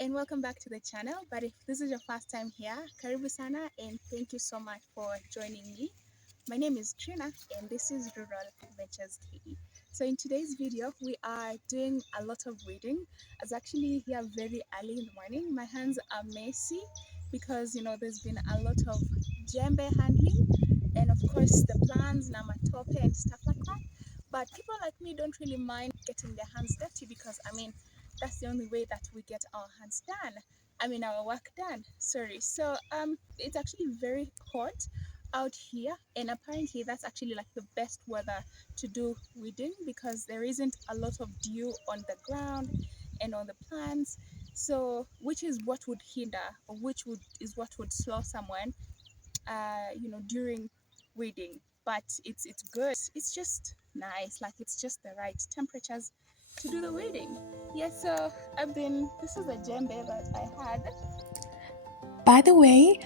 And welcome back to the channel. But if this is your first time here, karibu sana and thank you so much for joining me. My name is Trina and this is Rural Adventures KE. So in today's video, we are doing a lot of weeding. I was actually here very early in the morning. My hands are messy because there's been a lot of jembe handling and of course the plants, namatope and stuff like that. But people like me don't really mind getting their hands dirty because that's the only way that we get our hands done. Our work done. Sorry. So it's actually very hot out here, and apparently that's actually like the best weather to do weeding because there isn't a lot of dew on the ground and on the plants. So which is what would hinder, or is what would slow someone, during weeding. But it's good. It's just nice. Like it's just the right temperatures to do the weeding. Yeah, so this is a djembe that I had. By the way,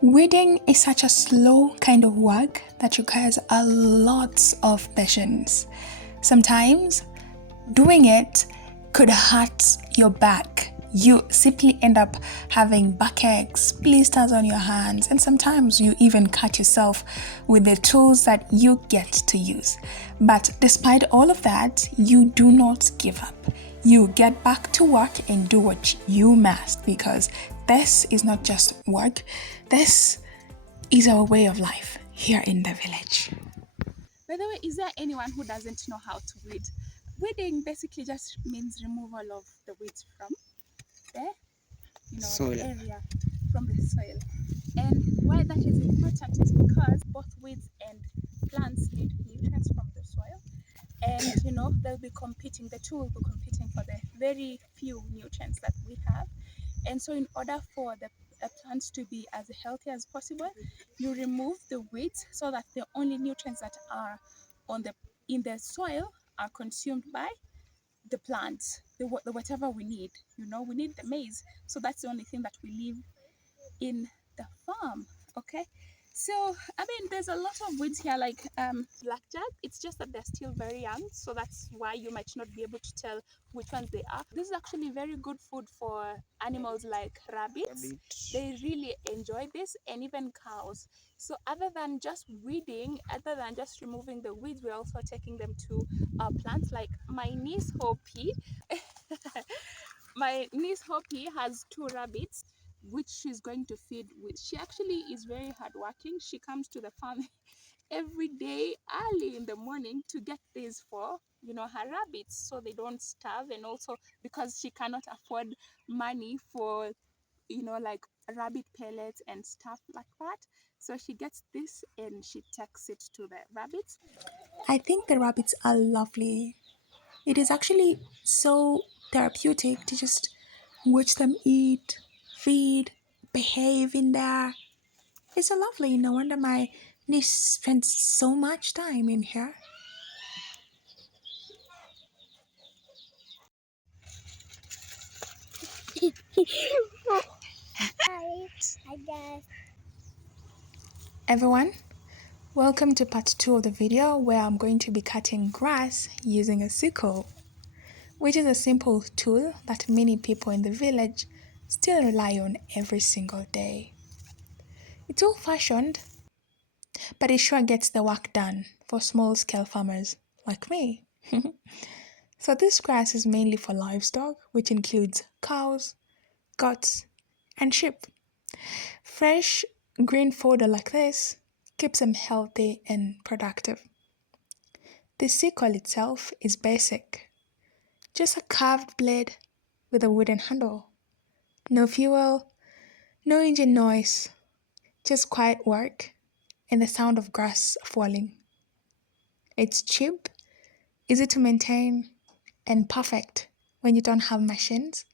weeding is such a slow kind of work that requires a lot of patience. Sometimes doing it could hurt your back. You simply end up having backaches, blisters on your hands, and sometimes you even cut yourself with the tools that you get to use. But despite all of that, you do not give up. You get back to work and do what you must, because this is not just work, this is our way of life here in the village. By the way, is there anyone who doesn't know how to weed? Weeding basically just means removal of the weeds from the Soil. the area, from the soil. And why that is important is because both weeds and plants need nutrients from the soil. And they'll be competing, the two will be competing for the very few nutrients that we have. And so in order for the plants to be as healthy as possible, you remove the weeds so that the only nutrients that are in the soil are consumed by the plants, the whatever we need. We need the maize, so that's the only thing that we leave in the farm. Okay, so there's a lot of weeds here, like blackjack. It's just that they're still very young, so that's why you might not be able to tell which ones they are. This is actually very good food for animals like rabbits. They really enjoy this, and even cows. So other than just weeding, other than just removing the weeds, we're also taking them to plants. Like my niece Hopi my niece Hopi has 2 rabbits which she's going to feed with. She actually is very hardworking. She comes to the farm every day early in the morning to get these for her rabbits, so they don't starve, and also because she cannot afford money for like rabbit pellets and stuff like that. So she gets this and she takes it to the rabbits. I think the rabbits are lovely. It is actually so therapeutic to just watch them eat, feed, behave in there. It's so lovely. No wonder my niece spends so much time in here. I guess. Everyone, welcome to part 2 of the video where I'm going to be cutting grass using a sickle, which is a simple tool that many people in the village still rely on every single day. It's old-fashioned, but it sure gets the work done for small-scale farmers like me. So this grass is mainly for livestock, which includes cows, goats, and sheep. Fresh green fodder like this keeps them healthy and productive. The sickle itself is basic, just a curved blade with a wooden handle. No fuel, no engine noise, just quiet work and the sound of grass falling. It's cheap, easy to maintain, and perfect when you don't have machines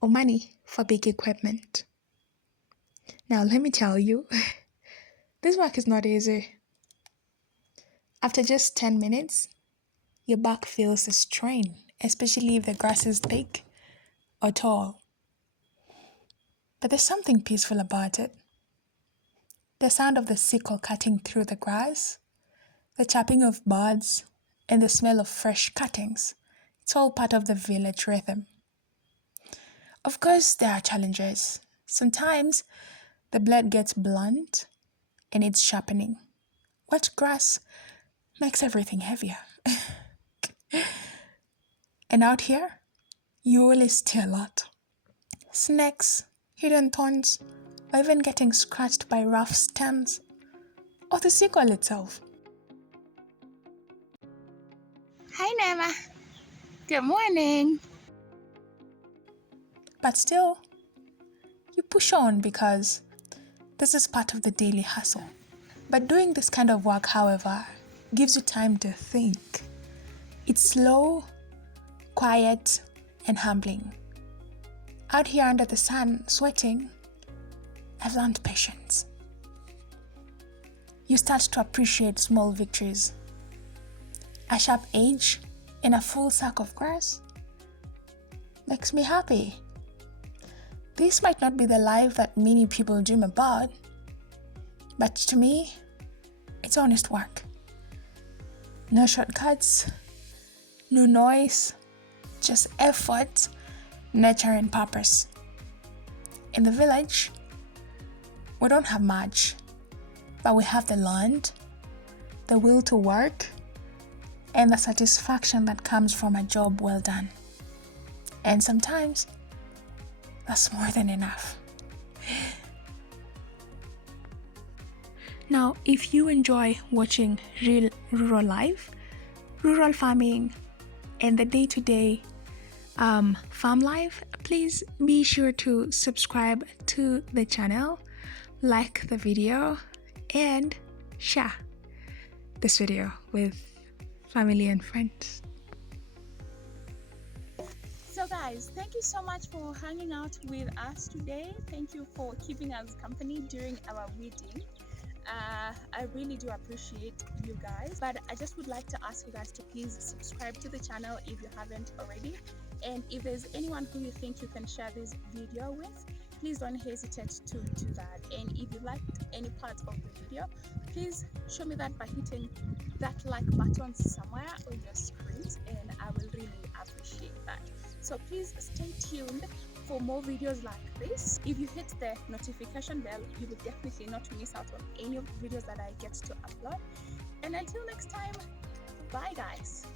or money for big equipment. Now, let me tell you, this work is not easy. After just 10 minutes, your back feels a strain, especially if the grass is thick or tall. But there's something peaceful about it. The sound of the sickle cutting through the grass, the chirping of birds, and the smell of fresh cuttings. It's all part of the village rhythm. Of course, there are challenges. Sometimes the blade gets blunt and it's sharpening. Wet grass makes everything heavier. And out here, you will see a lot. Snakes, hidden thorns, or even getting scratched by rough stems, or the sickle itself. Hi, Nema. Good morning. But still, you push on because this is part of the daily hustle. But doing this kind of work, however, gives you time to think. It's slow, quiet, and humbling. Out here under the sun, sweating, I've learned patience. You start to appreciate small victories. A sharp edge in a full sack of grass makes me happy. This might not be the life that many people dream about, but to me, it's honest work. No shortcuts, no noise, just effort, nature, and purpose. In the village, we don't have much, but we have the land, the will to work, and the satisfaction that comes from a job well done. And sometimes, that's more than enough. Now, if you enjoy watching real rural life, rural farming, and the day-to-day farm life, please be sure to subscribe to the channel, like the video, and share this video with family and friends. So guys, thank you so much for hanging out with us today. Thank you for keeping us company during our wedding. I really do appreciate you guys, but I just would like to ask you guys to please subscribe to the channel if you haven't already, and if there's anyone who you think you can share this video with, please don't hesitate to do that. And if you liked any part of the video, please show me that by hitting that like button somewhere on your screens, and I will really appreciate that. So please stay tuned for more videos like this. If you hit the notification bell, you will definitely not miss out on any of the videos that I get to upload. And until next time, bye guys.